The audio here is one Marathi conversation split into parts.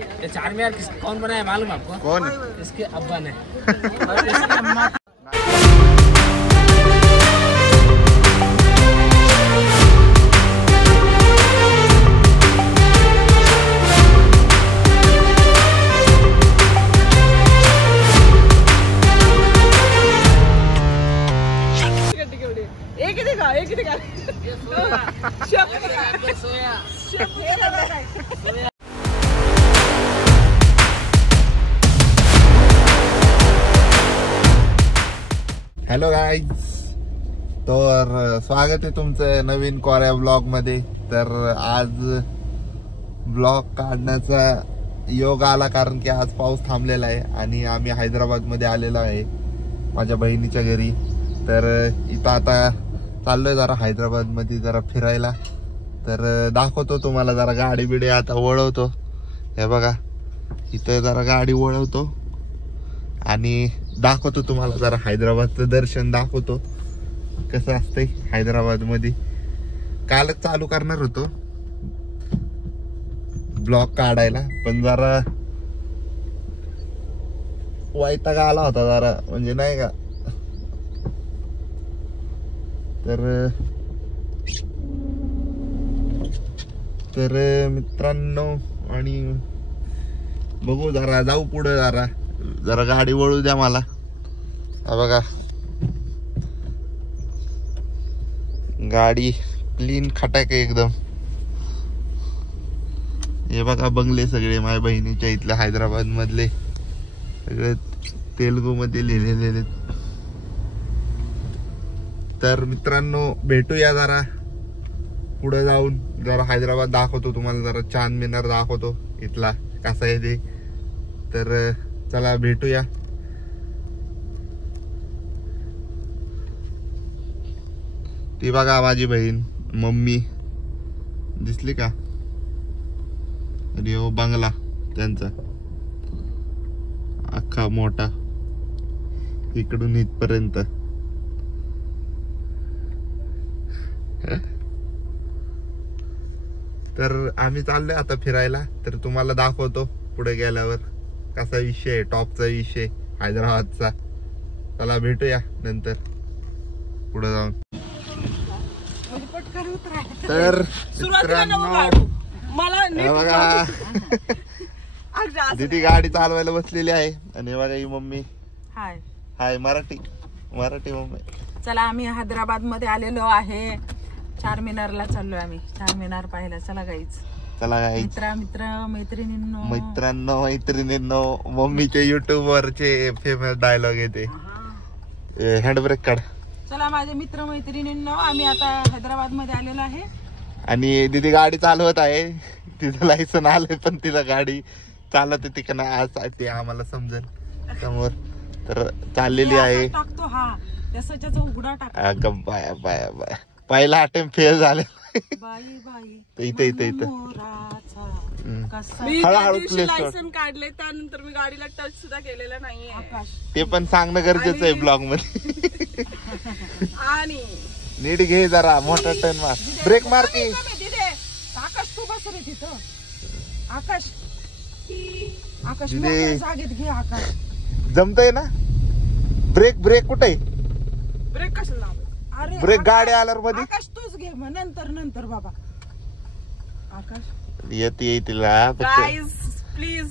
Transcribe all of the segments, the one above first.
ये चारमीनार कौन बनाया मालूम आपको? कौन? इसके अब्बा ने और इसकी अम्मा। हॅलो गाईज, तर स्वागत आहे तुमचं नवीन कोऱ्या ब्लॉग मध्ये. तर आज ब्लॉग काढण्याचा योग आला कारण की आज पाऊस थांबलेला आहे आणि आम्ही हैदराबाद मध्ये आलेलो आहे माझ्या बहिणीच्या घरी. तर इथं आता चाललोय जरा हैदराबाद मध्ये जरा फिरायला. तर दाखवतो तुम्हाला जरा गाडी बिडी आता वळवतो. हे बघा इथं जरा गाडी वळवतो आणि दाखवतो तुम्हाला जरा हैदराबादचं दर्शन दाखवतो कसं असतंय हैदराबाद मध्ये. कालच चालू करणार होतो ब्लॉग काढायला पण जरा वैताग आला होता जरा, म्हणजे नाही का. तर मित्रांनो आणि बघू जरा जाऊ पुढे, जरा गाडी वळू द्या मला. बघा गाडी क्लीन खटाक एकदम. हे बघा बंगले सगळे माझ्या बहिणीच्या इथल्या हैदराबाद मधले सगळे तेलुगू मध्ये लिहिलेले. तर मित्रांनो भेटूया जरा पुढे जाऊन, जरा हैदराबाद दाखवतो तुम्हाला, जरा चारमीनार दाखवतो इथला कसा आहे ते. तर चला भेटूया. ती बघा माझी बहीण मम्मी दिसली का? अरे हो बंगला त्यांचा अख्खा मोठा इकडून इथपर्यंत. तर आम्ही चाललोय आता फिरायला. तर तुम्हाला दाखवतो पुढे गेल्यावर कसा विषय आहे, टॉपचा विषय हैदराबादचा. चला भेटूया नंतर पुढे जाऊन. तर बघा दीदी गाडी चालवायला बसलेली आहे आणि बघा ही मम्मी. हाय हाय मराठी मम्मी. चला आम्ही हैदराबाद मध्ये आलेलो आहे. चारमीनारला चाललोय आम्ही, चारमीनार पाहायला. चला गाईच, चला गाईच. मित्रांनो मैत्रिणींनो मम्मीचे युट्यूब वरचे फेमस डायलॉग येते. हँडब्रेक काढ. चला माझे मित्र मैत्रिणींनो, आम्ही आता हैदराबाद मध्ये आलेलो आहे आणि दीदी गाडी चालवत आहे. तिचं लायसन आलंय पण तिला गाडी चालवते ती का नाही आज ते आम्हाला समजेल समोर. तर चाललेली आहे. टाकतो हा त्याचा उघडा टाक. बाया बाया बाया पहिला अटेम्प्ट फेल झाले. इथे हळूहळू लायसन काढले त्यानंतर मी गाडीला टच सुद्धा केलेला नाहीये. ते पण सांगणं गरजेचं आहे ब्लॉग मध्ये. आणि नीट घे जरा मोठा टर्न मार, ब्रेक मार की. आकाश तू बस रे तिथं. आकाश जागेत घे. आकाश जमतय ना? ब्रेक कुठे? ब्रेक कशाला? अरे ब्रेक गाडी आल्यावर मध्ये. आकाश तूच घे मग नंतर बाबा. आकाश येते तिला. Guys please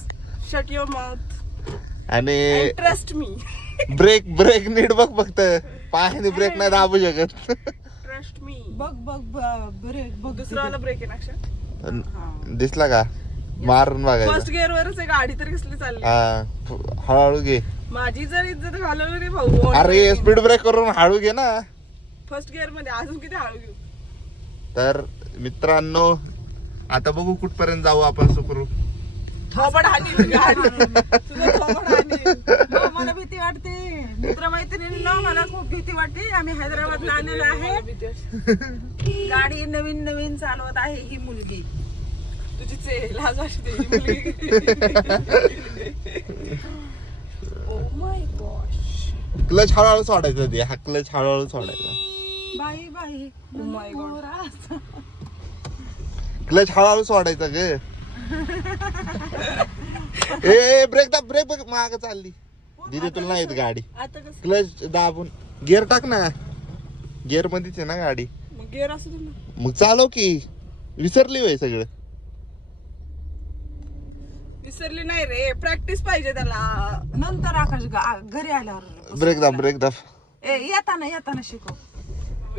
shut your mouth आणि ट्रस्ट मी. ब्रेक नीट बघ फक्त, पायाने ब्रेक नाही दाबू शकत. Trust me. बघ ब्रेक बघ. दुसरा ब्रेक आहे ना? दिसला का? मारून बघायचं. फर्स्ट गिअर वरच आहे गाडी तर कसली चालली. हळूहळू घे. माझी जर इज्जत घालवली रे भाऊ. अरे स्पीड ब्रेक करून हळू घे ना. फर्स्ट गिअर मध्ये अजून किती हळू घेऊ. तर मित्रांनो आता बघू कुठपर्यंत जाऊ आपण. सुखरूप मला भीती वाटते मित्रमैत्रिणींना, मला खूप भीती वाटते. आम्ही हैदराबादला आलेलो आहे. गाडी नवीन चालवत आहे ही मुलगी. तुझीच लाज वाटते ही मुलगी. Oh my gosh. क्लच हळूहळू सोडायचं. ते हा क्लच हळूहळू सोडायचा. बाई ओ माय गॉड. क्लच हळूहळू सोडायचा ग. ए ब्रेक दाब, ब्रेक बघ माग चालली दिदी. तुला नाही येत गाडी. आता कसं क्लच दाबून गिअर टाक ना. गिअर मध्येच आहे ना गाडी. मग गेअर असू दे ना. मग चालव की. विसरली वय सगळं. विसरली नाही रे, प्रॅक्टिस पाहिजे त्याला. नंतर आकाश घरी आल्यावर ब्रेक दाब, ब्रेक दाब. येताना शिकव.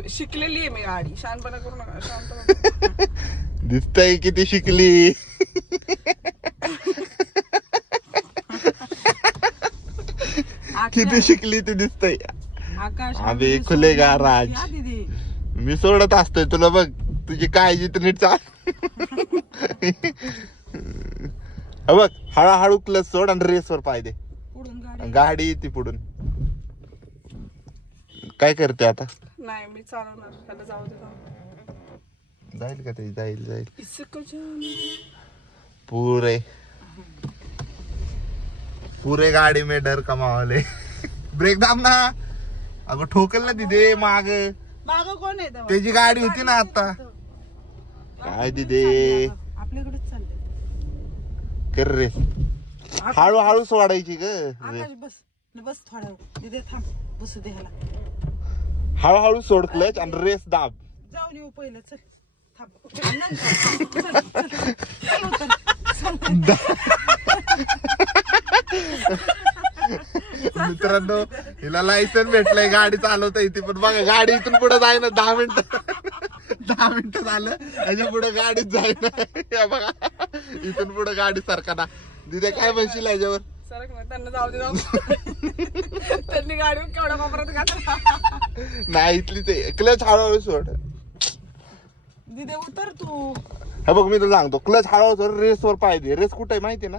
शिकलेली आहे मी गाडी, शांतपणा करू नका. शांत दिसतय किती शिकली. किती शिकली ते दिसतय. आकाश अबे खुलेगा राज. मी सोडत असतोय तुला बघ. तुझी काळजी तर नीट चाल. बघ हळूहळू क्लच सोड आणि रेसवर पाय दे. गाडी येते पुढून. काय करते आता? नाही मी चालवणार त्याला. जाऊ दे. जाईल का ते? जाईल जाईल. पुरे गाडी में डर कमावले. ब्रेक दाब ना. अगं ठोकल ना तिथे माग. कोण आहे त्याची गाडी होती ना आता. काय तिथे आपल्याकडेच चाललंय. कर रे. हळूहळू सोडायची ग. बस थोडा दिदे थांब. बसू दे ह्याला. हळूहळू सोड क्लच आणि रेस दाब. जाऊन येऊ पहिलं. चल थांब. मित्रांनो हिला लायसन भेटलंय गाडी चालवता येते. पण बघा गाडी इथून पुढे जाय ना. 10 मिनिटं झालं. याच्या पुढे गाडीच जाय ना. बघा इथून पुढे गाडी सरकाना. दिदे काय म्हणशील याच्यावर? सरक ना. त्यांना जाऊ दे. त्यांनी गाडी केवढा वापरत घातला. नाही इथली ते क्लच हळूहळू सोड. दिदे उतर तू. हे बघ मी तुला सांगतो. क्लच हळूहळू सोड. रेसवर पाय दे. रेस कुठे माहितीये ना?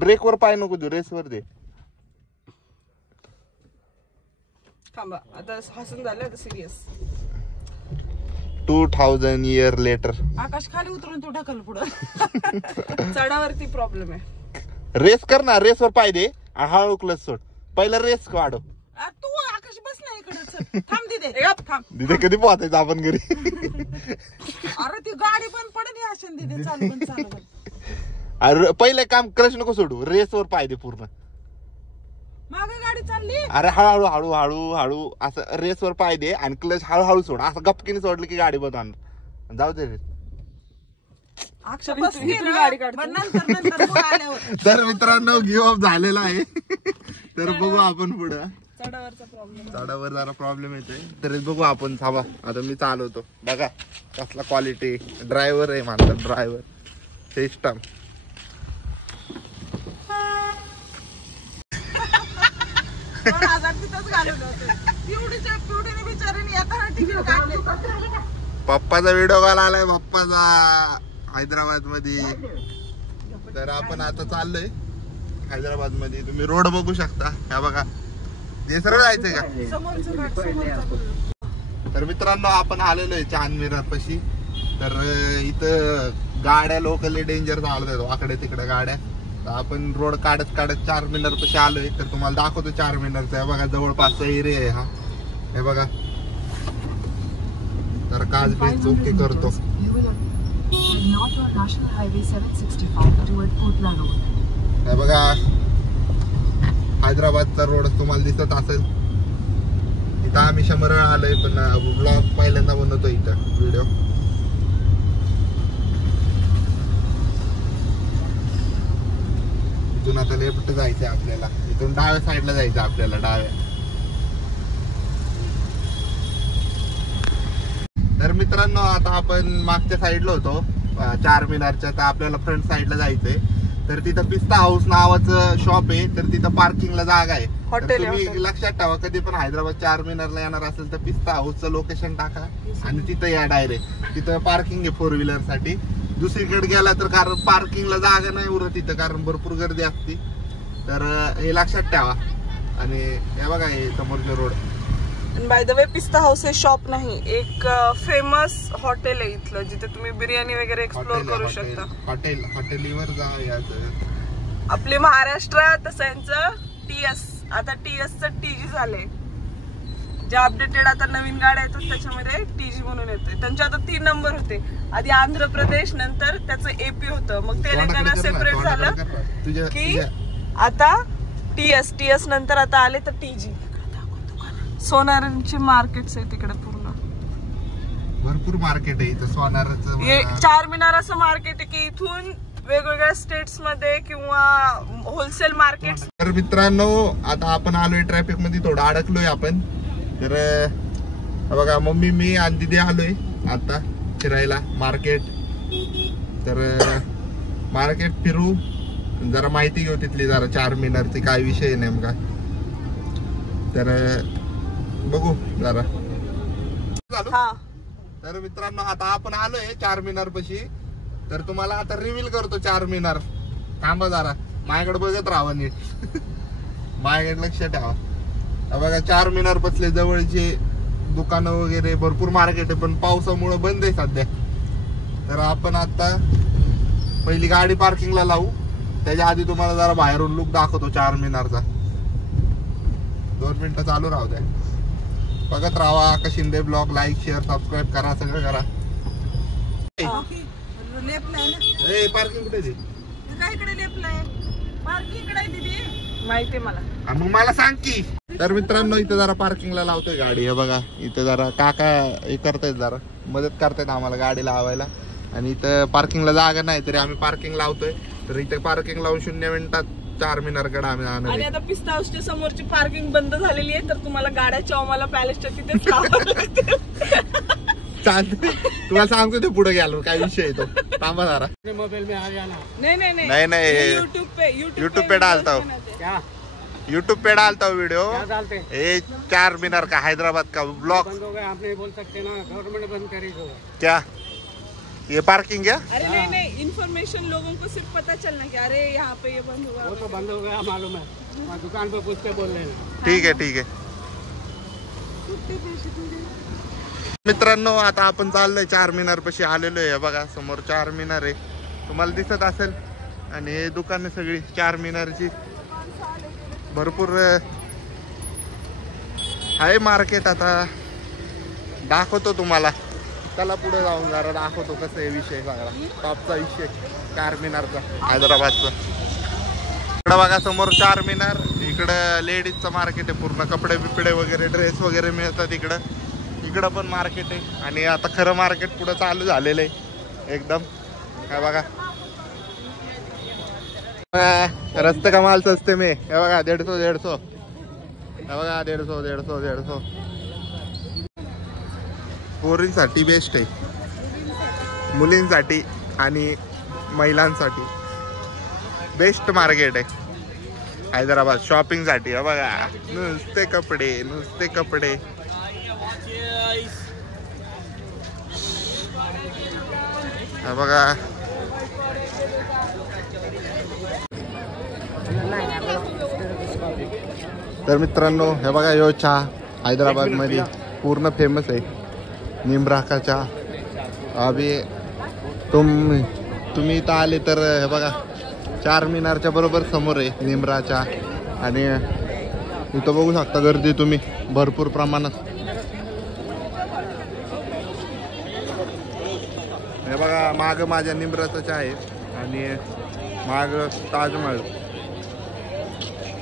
ब्रेकवर पाय नको देऊ. रेसवर दे. थांबा आता हसून झालं. आता सिरियस. 2000 year later. आकाश खाली उतरून तू ढकल पुढं. चढावरती प्रॉब्लेम आहे. रेस कर ना. रेसवर पाय दे आणि हळूहळू क्लच सोड. पहिला रेस वाढव. तू आकाश बस ना इकडे. थांब दिदे. थांब. दिदे कधी पोहतायचं आपण घरी? अरे ती गाडी पण पडेल असेल दिदे. चालू. अरे पहिले काम क्लच नको सोडू. रेसवर पाय दे पूर्ण. मागे गाडी चालली. अरे हळूहळू हळू हळू हळू असं रेसवर पाय दे आणि क्लच हळूहळू सोड. असं गपकीने सोडलं की गाडी बंद. जाऊ दे. तर मित्रांनो गिव्ह अप झालेला आहे. तर बघू आपण पुढं. चढावर जरा प्रॉब्लेम येतोय. तर बघू आपण. थांबा आता मी चालवतो. बघा कसला क्वालिटी. ड्रायव्हर आहे माझा. Driver system. पप्पाचा व्हिडिओ कॉल आलाय. पप्पाचा हैदराबाद मध्ये. तर आपण आता चाललोय हैदराबाद मध्ये. तुम्ही रोड बघू शकता. ह्या बघा. ते सरळ जायचंय का? तर मित्रांनो आपण आलेलो आहे चांदमिरार पाशी. तर इथं गाड्या लोकली डेंजर चालत वाकडे तिकडे गाड्या. तर आपण रोड काढत 4 पाशी आलोय. तर तुम्हाला दाखवतो 4 बघा जवळपासचा एरिया आहे हा. हे बघा. तर काच बीच चौकी करतो. हे बघा हैदराबादचा रोड तुम्हाला दिसत असेल. इथं आम्ही 100 वेळा आलोय. पण ब्लॉग पहिल्यांदा बनवतो इथं व्हिडिओ. इथून आता लेफ्ट जायचंय आपल्याला. इथून डाव्या साईडला जायचं आपल्याला. डाव्या. तर मित्रांनो आता आपण मागच्या साईडला होतो चारमिनारच्या. तर आपल्याला फ्रंट साईडला जायचंय. तर तिथं पिस्ता हाऊस नावाचं शॉप आहे. तर तिथं पार्किंगला जागा आहे. तर तुम्ही लक्षात ठेवा कधी पण हैदराबाद चारमिनारला येणार असेल तर पिस्ता हाऊसचं लोकेशन टाका आणि तिथं या डायरेक्ट. तिथं पार्किंग आहे 4 व्हीलर साठी. दुसरीकडे गेला तर कारण पार्किंगला जागा नाही उरत तिथं. कारण भरपूर गर्दी असते. तर हे लक्षात ठेवा. आणि हे बघा हे समोरचे रोड. बाय द वे पिस्ता हाऊस हे शॉप नाही. एक फेमस हॉटेल आहे इथलं. जिथे तुम्ही बिर्याणी वगैरे एक्सप्लोर करू शकता. हॉटेलीवर जा. आपले महाराष्ट्रात त्यांचं TS. आता TSचं TG झालंय. जे अपडेटेड आता नवीन गाड्या येतात त्याच्यामध्ये TG म्हणून येते. त्यांचे आता 3 नंबर होते. आधी आंध्र प्रदेश, नंतर त्याचं AP होतं. मग तेलंगणा सेपरेट झालं. तुझ्या की आता टीएस नंतर आता आले तर टीजी. सोनारांचे मार्केट्स आहे तिकडे पूर्ण. भरपूर मार्केट आहे इथं सोनाराचं. चारमिनार असं मार्केट आहे की इथून वेगवेगळ्या स्टेट्स मध्ये किंवा होलसेल मार्केट. तर मित्रांनो आता आपण आलोय ट्रॅफिक मध्ये, थोडं अडकलोय आपण. तर बघा मम्मी मी आणि दीदी आलोय आता फिरायला मार्केट. तर मार्केट फिरू, जरा माहिती घेऊ तिथली, जरा चारमिनारची काय विषय नेमका. तर बघू जरा. तर मित्रांनो आता आपण आलोय चारमिनार पाशी. तर तुम्हाला आता रिव्हील करतो चारमिनार. थांबा जरा, माझ्याकडे बघत राहा नीट. माझ्याकडे लक्ष ठेवा. बघा चारमिनार पासले जवळचे दुकानं वगैरे भरपूर मार्केट आहे, पण पावसामुळे बंद आहे सध्या. तर आपण आता पहिली गाडी पार्किंगला लावू, त्याच्या आधी तुम्हाला जरा बाहेरून लुक दाखवतो चारमिनारचा. 2 मिनिटं चालू राहू द्या. बघत राहा Akash Shinde blog. Like share subscribe करा, सगळं करा. पार्किंग कुठे माहिती मला. मग मला सांग की. तर मित्रांनो इथं जरा पार्किंगला लावतोय गाडी. हे बघा इथं जरा काका हे करतायत, जरा मदत करतायत आम्हाला गाडी लावायला. आणि इथं पार्किंगला जागा नाही तरी आम्ही पार्किंग लावतोय. तर इथं पार्किंग लावून 0 मिनिटात चारमिनारकडे आम्ही जाणार. आणि आता पिस्ता हाऊसच्या समोरची पार्किंग बंद झालेली आहे, तर तुम्हाला गाड्या चौमाला पॅलेसच्या तिथेच लावावं लागतील. चालतंय, तुम्हाला सांगतो ते पुढे गेलो काय विषय आहे तो. थांबा जरा. मोबाइल में आ जाना. नहीं यूट्यूब पे डालता हूँ. क्या यूट्यूब पे डालता हूँ वीडियो. क्या डालते हैं? ये चारमिनार का हैदराबाद का ब्लॉग. बंद हो गया, आप नहीं बोल सकते ना, गवर्नमेंट बंद करेगी. क्या ये पार्किंग है? अरे नहीं, इन्फॉर्मेशन लोगों को सिर्फ पता चलना कि अरे यहाँ पे ये बंद हुआ. वो तो बंद हो गया मालूम है, वहाँ दुकान पे पूछ के बोल लेना. ठीक है. मित्रांनो आता आपण चाललोय चारमिनार पाशी आलेलो आहे. बघा समोर चारमिनार आहे, तुम्हाला दिसत असेल. आणि हे दुकान सगळी चारमिनारची भरपूर आहे मार्केट. आता दाखवतो तुम्हाला. चला पुढे जाऊन जरा दाखवतो कसं आहे विषय सगळा, टॉपचा विषय चारमिनारचा हैदराबादचा. इकडं बघा समोर चारमिनार. इकडं लेडीजचं मार्केट आहे पूर्ण, कपडे बिपडे वगैरे ड्रेस वगैरे मिळतात इकडं पण मार्केट आहे. आणि आता खरं मार्केट पुढं चालू झालेलं आहे एकदम. काय बघा रस्ते का माल सस्ते में. हे बघा 150. हे बघा 150. पोरींसाठी बेस्ट आहे, मुलींसाठी आणि महिलांसाठी बेस्ट मार्केट आहे हैदराबाद शॉपिंगसाठी. हे बघा नुसते कपडे. हे बघा तर मित्रांनो हे बघा यो चहा हैदराबाद मध्ये पूर्ण फेमस आहे, निमराका चहा. अभि तुम्ही इथं आले तर हे बघा चारमिनारच्या बरोबर समोर आहे निमरा चहा. आणि इथं बघू शकता गर्दी तुम्ही भरपूर प्रमाणात. हे बघा माग माझ्या निमराचा चहा आहे आणि माग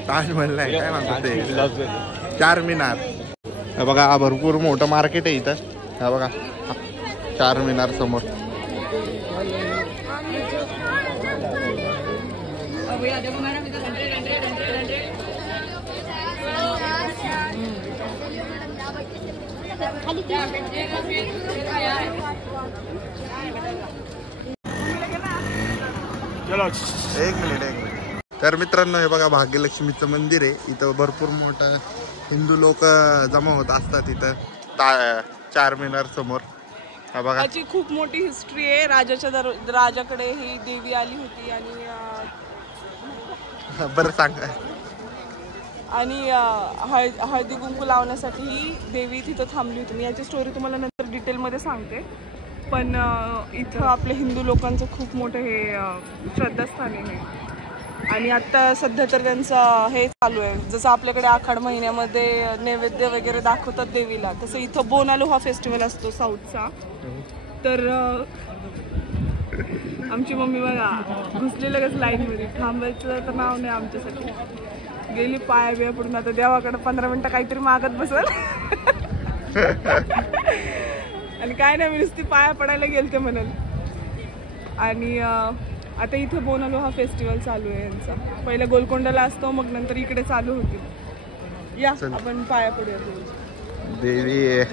ताजमहल नाही काय म्हणतात ते चारमिनार. हे बघा भरपूर मोठं मार्केट आहे इथं. हे बघा चारमिनार समोर. एक मिनिट. तर मित्रांनो हे बघा भाग्यलक्ष्मीचं मंदिर आहे. इथं भरपूर मोठं हिंदू लोक जमा होत असतात इथं चारमिनार समोर. हा बघा याची खूप मोठी हिस्ट्री आहे. राजाकडे ही देवी आली होती आणि बरं सांगा. आणि हळदी कुंकू लावण्यासाठी ही देवी तिथं थांबली होती. मी याची स्टोरी तुम्हाला नंतर डिटेलमध्ये सांगते. पण इथं आपल्या हिंदू लोकांचं खूप मोठं हे श्रद्धास्थान आहे. आणि आता सध्या तर त्यांचं हे चालू आहे, जसं आपल्याकडे आखाड महिन्यामध्ये नैवेद्य वगैरे दाखवतात देवीला, तसं इथं बोनालो हा फेस्टिवल असतो साऊथचा. तर आमची मम्मी बघा घुसली लगेच लाईन मध्ये, थांबायचं तर नाव नाही आमच्यासाठी. गेली पाया बिया पडून. आता देवाकडे 15 मिनिटं काहीतरी मागत बसल. आणि काय नाही, मी नुसती पाया पडायला गेलते म्हणाल. आणि आता इथे बोनालो हा फेस्टिवल चालू आहे यांचा. पहिला गोलकोंडाला असतो, मग नंतर इकडे चालू होतील. या आपण पाया पडूया देवी.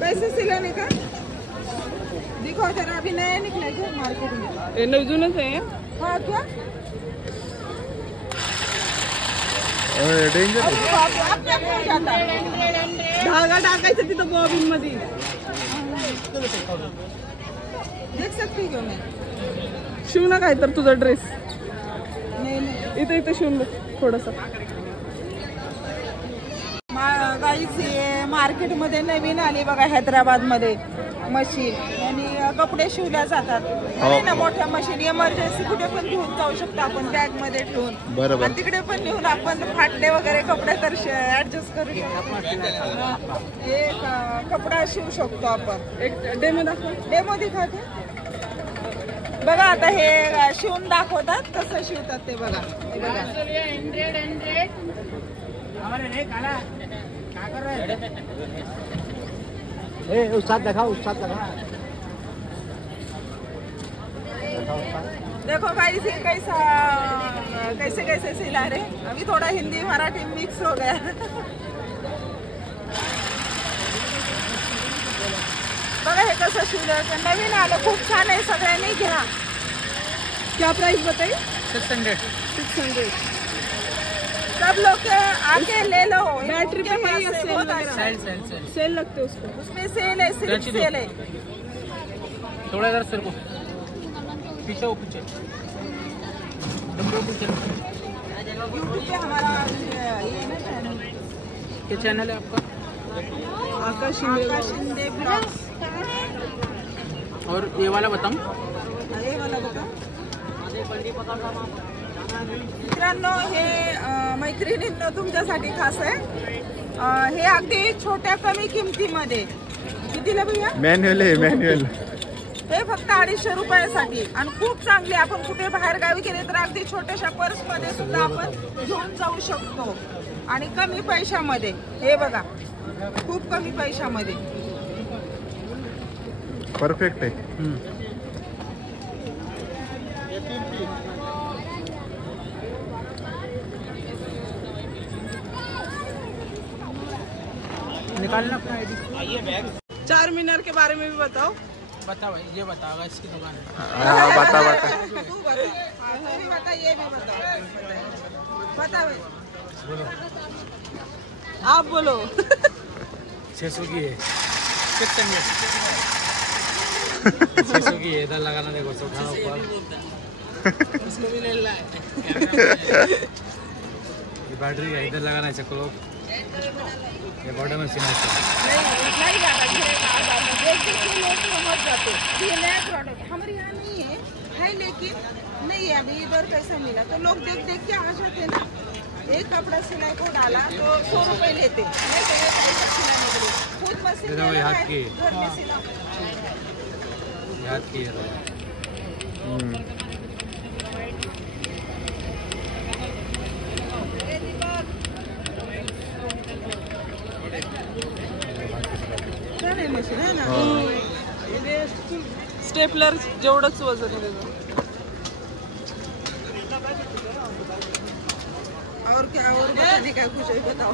पैसे सिलाने का दिखाओ जरा, अभी नया निकला है मार्केट में. ये नवजूनच आहे. हाँ क्या डेंजर. धागा टाकायचं तिथं बॉबिन मध्ये. देख सकते हो मैं शिव ना काय तर तुझा ड्रेस. नाही इथं इथं शिवून थोडस. गाईस हे मार्केट मध्ये नवीन आली बघा हैदराबाद मध्ये मशीन. आणि कपडे शिवल्या जातात ना, मोठ्या मशीन. इमर्जन्सी कुठे पण घेऊन जाऊ शकतो आपण, बॅग मध्ये ठेवून. बरोबर. तिकडे पण नेऊन आपण फाटले वगैरे कपडे तर ऍडजस्ट करू शकतो. हे कपडा शिवू शकतो आपण. एक डेमो दाखव. डेमो दिखाते बघा. आता हे शिवून दाखवतात कसं शिवतात ते बघा. हे बघा. उस्ताद दिखाओ, उस्ताद दिखाओ. देखो गाइस ये कैसे कैसे सिला रहे. अभी थोड़ा हिंदी मराठी मिक्स हो गया. बघा हे कसं शिवलं. नवीन आलं, खूप छान आहे. सगळ्यांनी घ्या. क्या प्राइस बताइए. 600. सब लोग आके ले लो. बैटरी पे सेल लगते उसको. उसमें सेल है, सिर्फ सेल है. थोड़ा इधर सर को पीछे यूट्यूब पे हमारा ये ना चैनल. क्या चैनल है आपका? आकाश शिंदे ब्लॉग्स. और ये वाला बताऊं? ये वाला बघा. मित्रांनो हे मैत्रिणींनो तुमच्यासाठी खास आहे. हे अगदी छोट्या कमी किमतीमध्ये. कितीला भैया? मॅन्युअल आहे, मॅन्युअल. हे फक्त 250 रुपयासाठी. आणि खूप चांगले. आपण कुठे बाहेर गावी गेले तर अगदी छोट्याशा पर्स मध्ये सुद्धा आपण घेऊन जाऊ शकतो. आणि कमी पैशामध्ये. हे बघा खूप कमी पैशामध्ये. परफेक्ट आहे. निकालना अपना आईडी. 4 मीनार के बारे में भी बताओ. बता भाई, ये बताओ इसकी दुकान है. हाँ, बता. तू बता. ये भी बता, ये भी बता. बता भाई. आप बोलो. 600 की है. कितने 600 की है. इधर लगाना देखो, उठाना ऊपर. उसको भी ले ला. ये बैटरी है, इधर लगाना है चक्रो. ये बॉर्डर में सीना नहीं जाता. लोग समझ जाते. ये नया प्रोडक्ट हमारे यहाँ नहीं है लेकिन नहीं है अभी. इधर कैसे मिला तो लोग देख देख के आ जाते ना. एक कपड़ा सिलाई को डाला तो 100 रुपए लेते. खुद मशीन हाथ की घर में सिला. याद की मशीन आहे ना. स्टेपलर जेवढंच वजन आहे त्याचं. और क्या और बताने का कुछ है बताओ.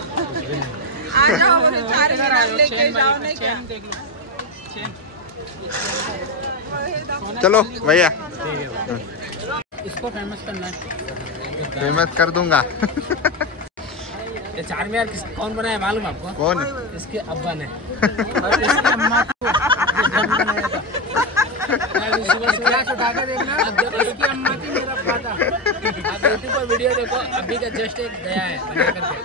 आ जाओ और 4 मीनार लेके जाओ. नहीं क्या चलो भैया, इसको फेमस करना है. फेमस कर दूंगा. ये 4 मीनार कौन बनाया मालूम आपको? कौन? इसके अब्बा ने. और इसकी अम्मा को बनाया था. देखना. इसकी अम्मा थी मेरा पापा. आप यूट्यूब पर वीडियो देखो. अभी का जस्ट एक गया है बना करके.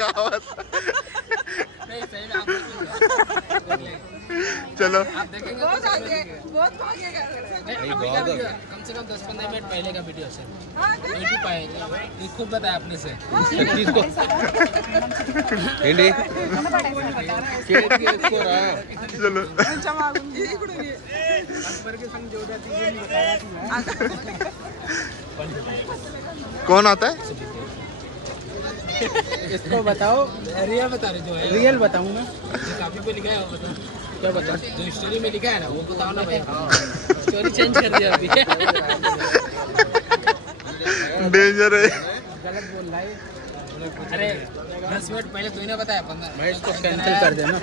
गावात नहीं सही में चलो आप देखेंगे बहुत आगे बहुत आगे कम से कम 10-15 मिनट पहले का वीडियो सर हाँ, यूट्यूब पाएगा ये खुद बताया आपने से चलो त्यांच्या मागून ये, इकडून ये. कौन आता है? इसको बताओ रियल बता रहे जो है रियल बताऊँ मैं जो कॉपी पे लिखा है वो बताओ क्या बता जो स्टोरी में लिखा है ना वो बताओ ना भैया स्टोरी चेंज कर दिया अभी डेंजर है. गलत बोल रहा है अरे 10 मिनट पहले तूने बताया 15 मैं इसको कैंसिल कर देना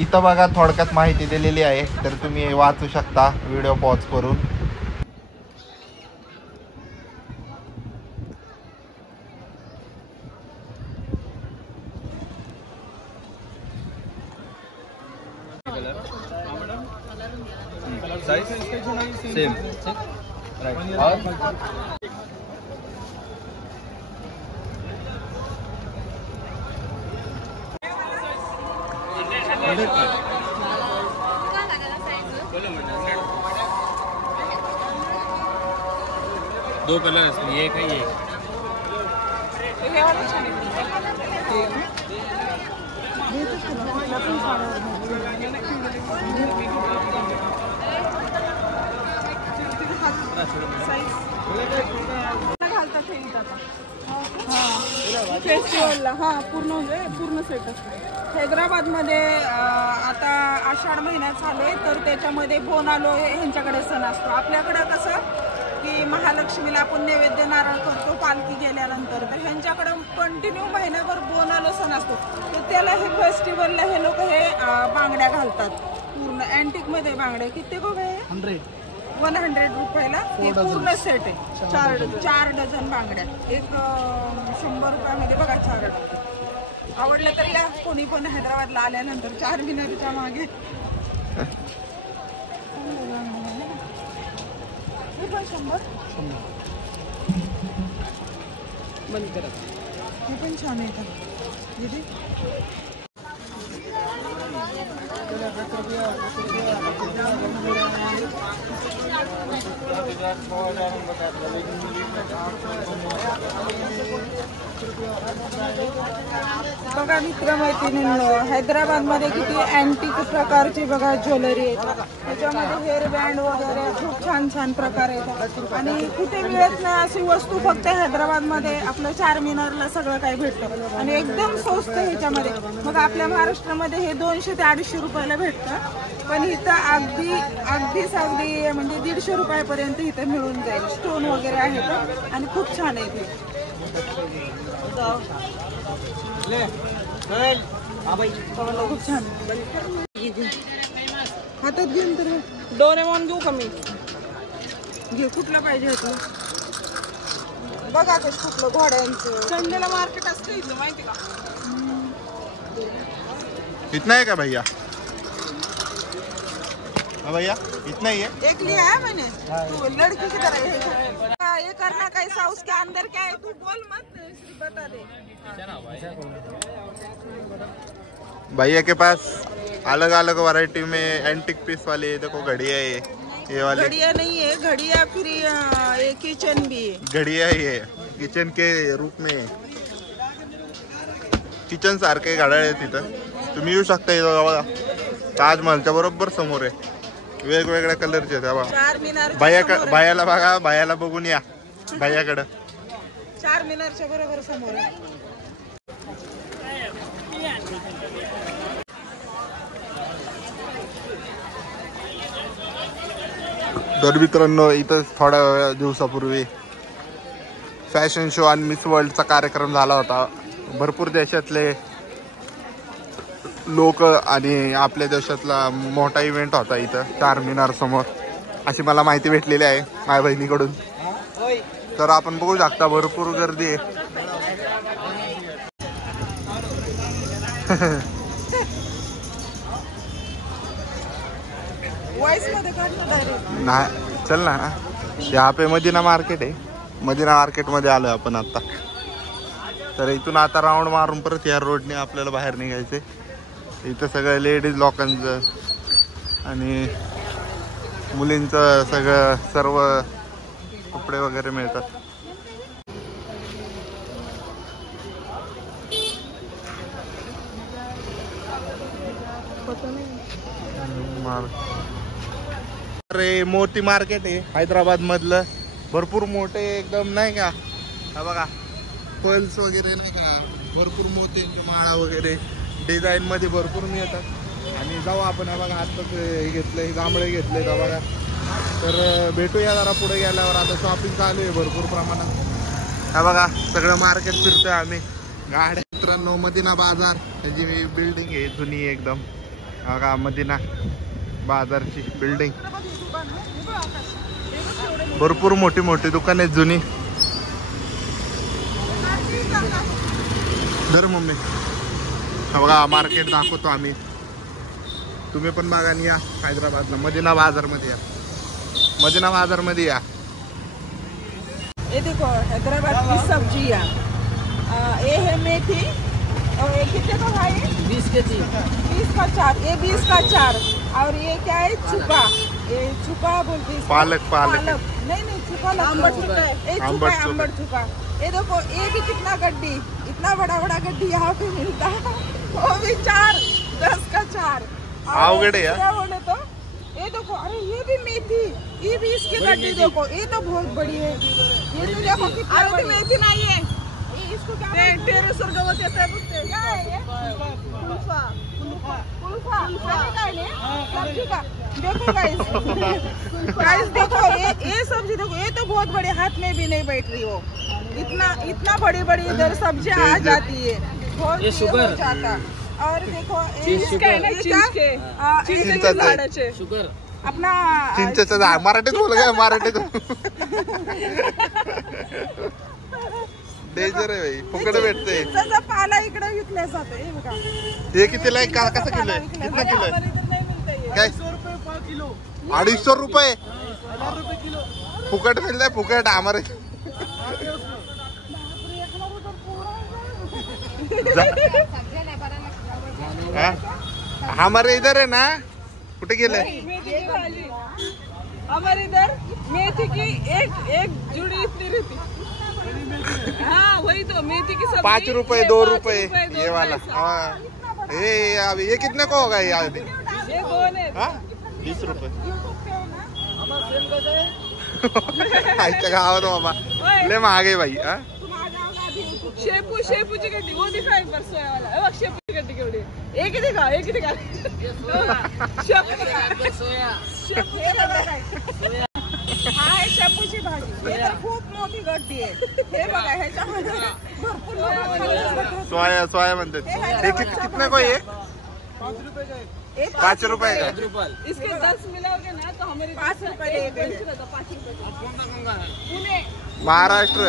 इथं बघा थोडक्यात माहिती दिलेली आहे तर तुम्ही वाचू शकता व्हिडिओ पॉज करून. सेम राइट और दो कलर इसमें एक है ये हे वाला छान आहे. घालतात हे इथं आता. हा फेस्टिवलला हा पूर्ण म्हणजे पूर्ण सेटअप हैदराबादमध्ये आता आषाढ महिन्यात झाले तर त्याच्यामध्ये बोनालो ह्यांच्याकडे सण असतो. आपल्याकडं कसं की महालक्ष्मीला आपण नैवेद्य नारळ करतो पालखी गेल्यानंतर तर ह्यांच्याकडं कंटिन्यू महिन्याभर बोनालो सण असतो तर त्याला हे फेस्टिवलला हे लोक हे बांगड्या घालतात पूर्ण अँटिकमध्ये बांगड्या. किती गो हे 100 रुपयाला हे पूर्ण सेट आहे. 4 डझन बांगड्या एक 100 रुपयामध्ये बघा 4 डझन. आवडलं तर या कोणी पण हैदराबादला आल्यानंतर 4 मिनारच्या मागे हे पण 100 बंद करा हे पण छान आहे का दीदी. बघा मित्रमैत्रिणींनो हैदराबादमध्ये किती अँटिक प्रकारची बघा ज्वेलरी आहे. त्याच्यामध्ये हेअर बँड वगैरे खूप छान छान प्रकार आहेत आणि कुठे मिळत नाही अशी वस्तू फक्त हैदराबादमध्ये आपलं 4 मिनारला सगळं काही भेटतं आणि एकदम स्वस्त ह्याच्यामध्ये. मग आपल्या महाराष्ट्रामध्ये हे 200 ते 250 रुपयाला भेटतं पण इथं अगदीच अगदी म्हणजे 150 रुपयापर्यंत इथं मिळून जाईल. स्टोन वगैरे आहेत आणि खूप छान आहे ते. खूप छान हातात घेऊन तर डोरेमॉन घेऊ कमी घे कुठला पाहिजे होतं बघा ते कुठलं घोड्यांचं. संडेला मार्केट असतं इथं माहिती का. इतना है क्या भैया? हाँ भैया इतना ही है. एक लिया है मैंने तो लड़की की तरह ये करना कैसा उसके अंदर क्या है तू बोल मत सिर्फ बता दे. भैया के पास अलग अलग वैरायटी में एंटिक पीस वाली देखो घड़िया है ये वाली. घड़िया नहीं है घड़िया फिर ये किचन भी है. घड़िया ही है किचन के रूप में किचन सारखे घड्याळ आहे तिथं. तुम्ही येऊ शकता इथं बघा ताजमहलच्या बरोबर समोर आहे. वेगवेगळ्या कलरचे आहेत बघा. 4 मिनार भैयाला बघा भैयाला बघून या भैयाकडं. 4 मिनारच्या बरोबर समोर आहे. तर मित्रांनो इथं थोड्या दिवसापूर्वी फॅशन शो आणि मिस वर्ल्डचा कार्यक्रम झाला होता. भरपूर देशातले लोक आणि आपल्या देशातला मोठा इव्हेंट होता इथं 4 मिनार समोर अशी मला माहिती भेटलेली आहे माझ्या बहिणीकडून. तर आपण बघू शकता भरपूर गर्दी आहे. वॉइस मध्ये काढलं डायरेक्ट नाही चल ना. यहाँ पे मदीना मार्केट आहे. मदीना मार्केट मध्ये आलोय आपण आता. तर इथून आता राऊंड मारून परत या रोडने आपल्याला बाहेर निघायचे. इथं सगळं लेडीज लोकांचं आणि मुलींचं सगळं सर्व कपडे वगैरे मिळतात. अरे मोती मार्केट आहे हैदराबाद मधलं, भरपूर मोठे एकदम नाही का. हा बघा पर्ल्स वगैरे नाही का, भरपूर मोत्यांच्या माळा वगैरे डिझाईन मध्ये भरपूर मिळतात. आणि जाऊ आपण हा बघा आत्ताच घेतलंय, जांभळे घेतले का बघा. तर भेटूया जरा पुढे गेल्यावर. आता शॉपिंग चालू आहे भरपूर प्रमाणात. हा बघा सगळं मार्केट फिरतोय आम्ही. गाड्या मित्रांनो, मदिना बाजार त्याची बिल्डिंग आहे जुनी एकदम. बघा मदिना बाजारची बिल्डिंग, भरपूर मोठी मोठी दुकान आहेत जुनी. धर मम्मी. हा बघा मार्केट दाखवतो आम्ही, तुम्ही पण बघा आणि या हैदराबादला मदिना बाजार मध्ये या, मदिना बाजार मध्ये या. ये देखो हैदराबाद की सब्जियाँ, ये है मेथी और ये कितने का भाई? 20 के 3, 20 का 4, ये 20 का 4. और ये क्या है? चुका, ये चुका बोलते हैं. पालक नहीं चुका, आंबट चुका है. ये चुका है, आंबट चुका. ये देखो ये भी कितना गड्डी, इतना बड़ा बड़ा गड्डी यहाँ पे मिलता है. वो भी 4, 10 का 4. आवगड़े यार. क्या बोले तो ये देखो, अरे ये भी मेथी, ये भी इसकी गड्डी देखो, ये तो बहुत बड़ी है. ये तो देखो कितना बड़ी मेथी नहीं है. इसको क्या टेरेस और गवत येते हैं. क्या है ये? कुल्फा, कुल्फा सब्जी का. देखो गाइस देखो ये सब्जी देखो, ये तो बहुत बड़े, हाथ में भी नहीं बैठ रही हो. इतना बड़ी बड़ी इधर सब्जियां आ जाती है. ये शुगर जाता. और देखो शुगर अपना चिंचेचं झाड. मराठीत बोल काय, मराठीत डेंजर आहे भाई, फुकट भेटते. चिंचेचा पाला इकडे विकल्या जातो. हे बघा हे कितीला आहे, कसं किलो आहे, कितना किलो आहे काय? 250 रुपये फुकट मिलता है, फुकट हमारे. हमारे इधर है ना, कुठे गेले? हमारे इधर मेथी की एक जुड़ी इतनी रहती. हाँ वही तो मेथी की सब्जी 5 रुपए 2 रुपए ये वाला. हाँ ये अभी ये कितने को होगा ये अभी? ये 2 है. हाँ 20 रुपए. आईच्या गावात बाबा लय महाग आहे भाई. हाँ शेपूची गड्डी वो दिखा एक बार, सोया वाला. शेपूची गड्डी केवढी, एक दिखा सोया. हा आहे शेपूची भाजी. हे तर खूप मोठी गड्डी आहे. हे बघा ह्याच्यामध्ये भरपूर लोकं सोया म्हणतात. हे कितने को ये? 5 रुपए का. 5 रुपए का. इसके 10 मिलाओगे ना तो हमारे 5 रुपए. 5 रुपए. पुणे महाराष्ट्र.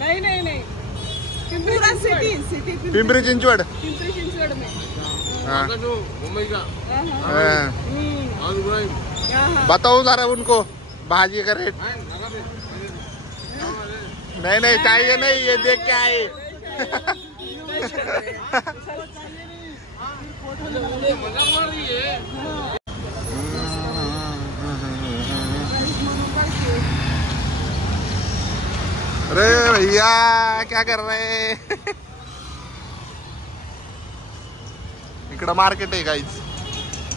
नहीं सिटी पिंपरी चिंचवड. में. हाँ मुंबई का. बताओ जरा उनको भाजी का रेट. नहीं चाहिए नहीं, ये देख के आए. अरे भैया क्या कर रहे? इकडं मार्केट आहे काहीच,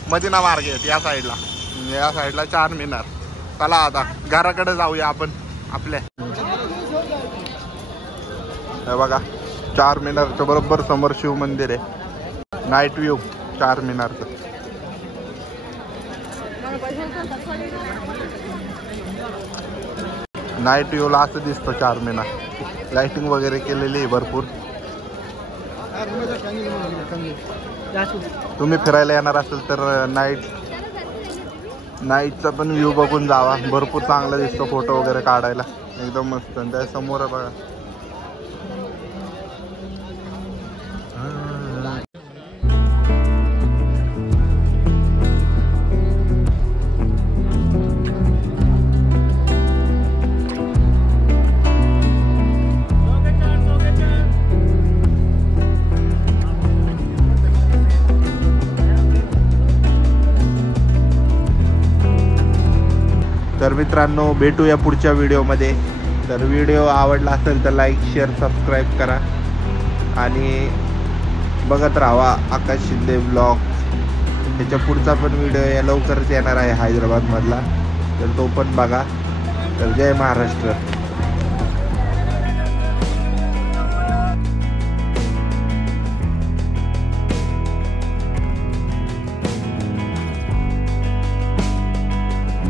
मदिना मार्केट या साईडला 4 मीनार. चला आता घराकडे जाऊया आपण आपल्या. हे बघा 4 मीनारच्या बरोबर समोर शिव मंदिर आहे. Night view 4 मीनारचं. नाईट व्ह्यूला असं दिसतं 4 मीनार. लाइटिंग वगैरे केलेली आहे भरपूर. तुम्ही फिरायला येणार असेल तर नाईटचा पण व्ह्यू बघून जावा. भरपूर चांगला दिसतो फोटो वगैरे काढायला, एकदम मस्त. त्या समोर बघा तर मित्रांनो भेटूया पुढच्या व्हिडिओमध्ये. तर व्हिडिओ आवडला असेल तर लाईक शेअर सबस्क्राईब करा आणि बघत राहा आकाश शिंदे ब्लॉग. त्याच्या पुढचा पण व्हिडिओ या लवकरच येणार आहे हैदराबादमधला, तर तो पण बघा. तर जय महाराष्ट्र.